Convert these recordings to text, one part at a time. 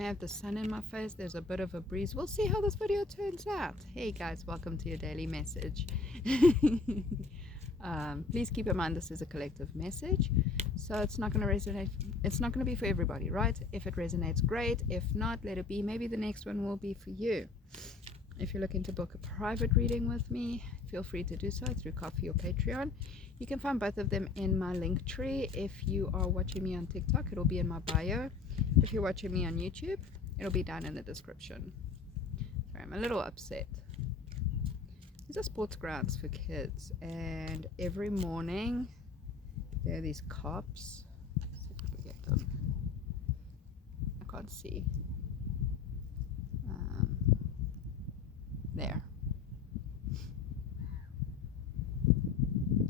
I have the sun in my face. There's a bit of a breeze. We'll see how this video turns out. Hey guys, welcome to your daily message. Please keep in mind this is a collective message, so it's not going to resonate. It's not going to be for everybody, right? If it resonates, great. If not, let it be. Maybe the next one will be for you. If you're looking to book a private reading with me, feel free to do so through Ko-fi or Patreon. You can find both of them in my link tree. If you are watching me on TikTok, it'll be in my bio. If you're watching me on YouTube, it'll be down in the description. Sorry, I'm a little upset. These are sports grounds for kids, and every morning there are these cops. Let's see if we can get them. I can't see. There.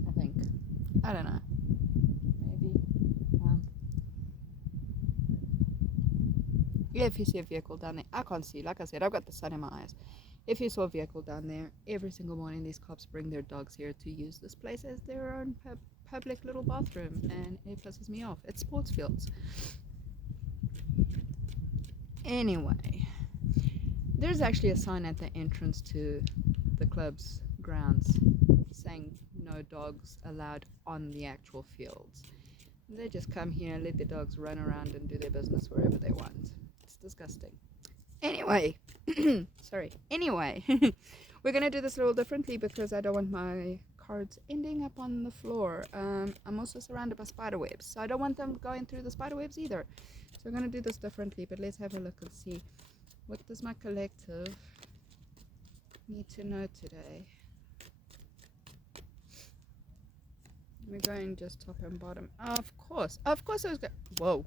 I think. I don't know. Maybe. Yeah, if you see a vehicle down there, I can't see. Like I said, I've got the sun in my eyes. If you saw a vehicle down there, every single morning these cops bring their dogs here to use this place as their own public little bathroom, and it pisses me off. It's sports fields. Anyway, there's actually a sign at the entrance to the club's grounds saying no dogs allowed on the actual fields. They just come here, let the dogs run around and do their business wherever they want. It's disgusting. Anyway, anyway, we're going to do this a little differently because I don't want my cards ending up on the floor. I'm also surrounded by spider webs, so I don't want them going through the spider webs either. So we're going to do this differently, but let's have a look and see. What does my collective need to know today? We're going just top and bottom. Of course I was going. Whoa.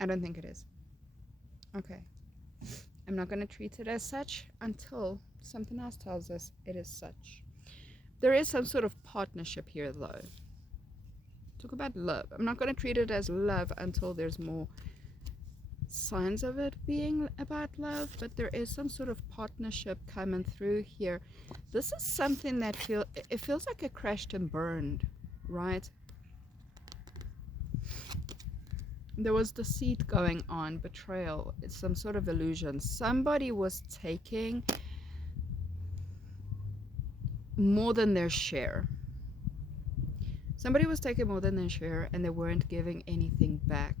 I don't think it is. Okay. I'm not going to treat it as such until something else tells us it is such. There is some sort of partnership here, though. Talk about love. I'm not going to treat it as love until there's more signs of it being about love, but there is some sort of partnership coming through here. This is something that feels like it crashed and burned, right? There was deceit going on, betrayal, it's some sort of illusion. Somebody was taking more than their share. Somebody was taking more than their share and they weren't giving anything back.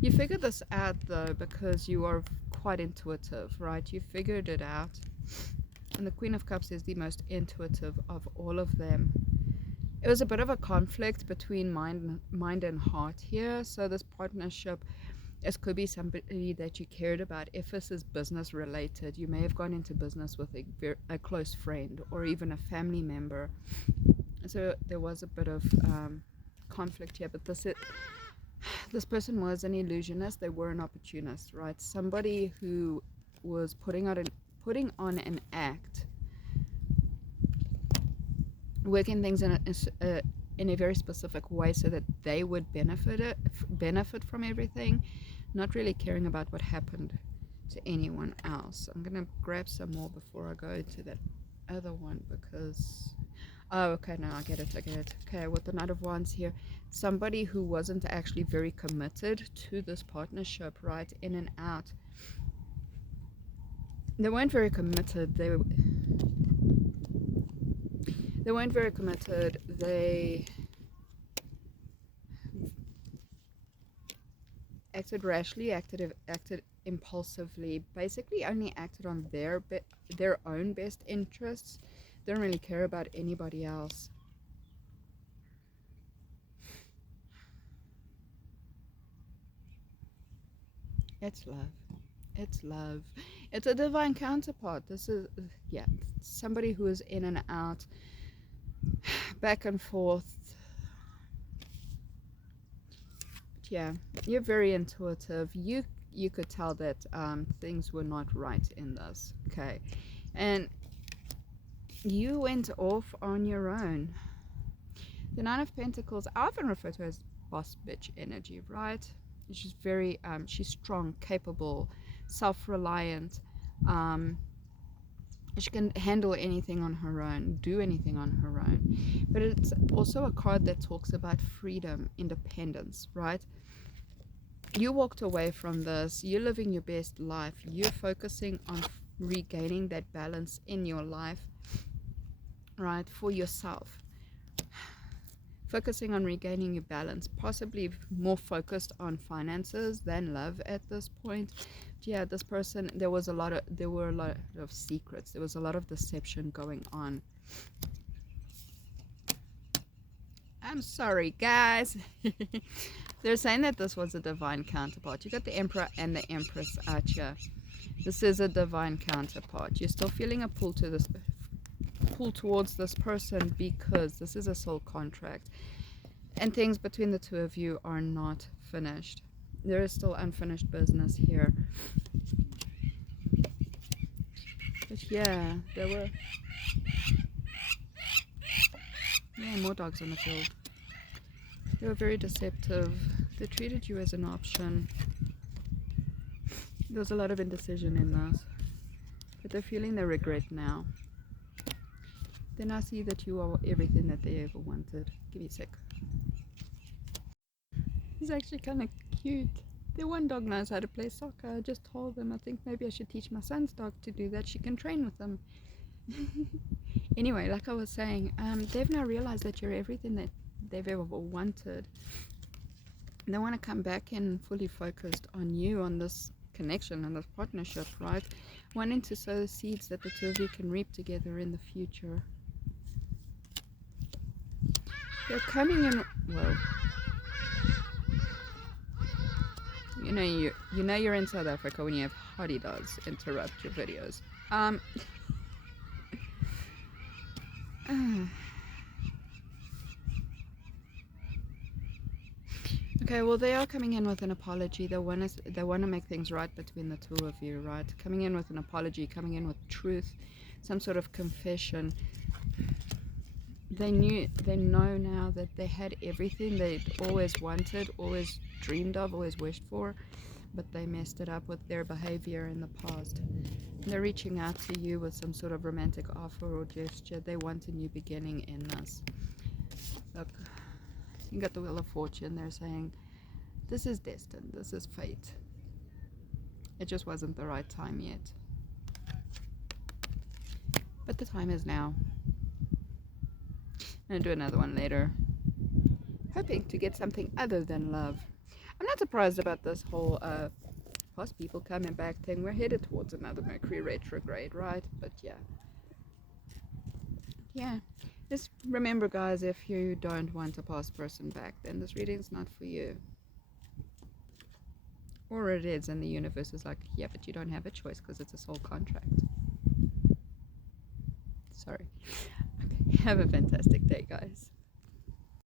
You figured this out though because you are quite intuitive, right? You figured it out. And the Queen of Cups is the most intuitive of all of them. It was a bit of a conflict between mind and heart here. So this partnership, this could be somebody that you cared about. If this is business related, you may have gone into business with a close friend or even a family member. So there was a bit of conflict here, but this person was an illusionist. They were an opportunist, right? Somebody who was putting on an act, working things in a very specific way so that they would benefit from everything, not really caring about what happened to anyone else. I'm gonna grab some more before I go to that other one because okay, now I get it. Okay, with the Knight of Wands here, somebody who wasn't actually very committed to this partnership, right? In and out. They weren't very committed. They weren't very committed. They acted rashly, acted impulsively, basically only acted on their own best interests. They don't really care about anybody else. It's love. It's love. It's a divine counterpart. This is, yeah, somebody who is in and out, back and forth. But yeah, you're very intuitive. You could tell that things were not right in this. Okay, and you went off on your own. The Nine of Pentacles, I often refer to as boss bitch energy, right? She's very she's strong, capable, self-reliant, She can handle anything on her own, do anything on her own. But it's also a card that talks about freedom, independence, right? You walked away from this, you're living your best life, you're focusing on regaining that balance in your life, right, for yourself. Focusing on regaining your balance, possibly more focused on finances than love at this point. Yeah, this person, there were a lot of secrets, there was a lot of deception going on. I'm sorry, guys. They're saying that this was a divine counterpart. You got the Emperor and the Empress Archer. This is a divine counterpart. You're still feeling a pull towards this person because this is a soul contract. And things between the two of you are not finished. There is still unfinished business here. But yeah, there were... Yeah, more dogs on the field. They were very deceptive. They treated you as an option. There was a lot of indecision in this. But they're feeling their regret now. They now see that you are everything that they ever wanted. Give me a sec. He's actually kind of cute. The one dog knows how to play soccer. I just told them I think maybe I should teach my son's dog to do that. She can train with them. Anyway, like I was saying, they've now realized that you're everything that they've ever wanted. They want to come back in fully focused on you, on this connection and this partnership, right? Wanting to sow the seeds that the two of you can reap together in the future. They're coming in. Well, you know you're in South Africa when you have hottie dogs interrupt your videos. Okay, well, they are coming in with an apology. They want to make things right between the two of you, right? Coming in with an apology, coming in with truth, some sort of confession. They know now that they had everything they'd always wanted, always dreamed of, always wished for, but they messed it up with their behavior in the past. They're reaching out to you with some sort of romantic offer or gesture. They want a new beginning in this. Look, you got the Wheel of Fortune. They're saying, this is destined, this is fate. It just wasn't the right time yet. But the time is now. I'm going to do another one later. Hoping to get something other than love. I'm not surprised about this whole past people coming back thing. We're headed towards another Mercury retrograde, right? But yeah. Just remember, guys, if you don't want a past person back, then this reading's not for you. Or it is, and the universe is like, yeah, but you don't have a choice because it's a soul contract. Sorry. Okay, have a fantastic day, guys.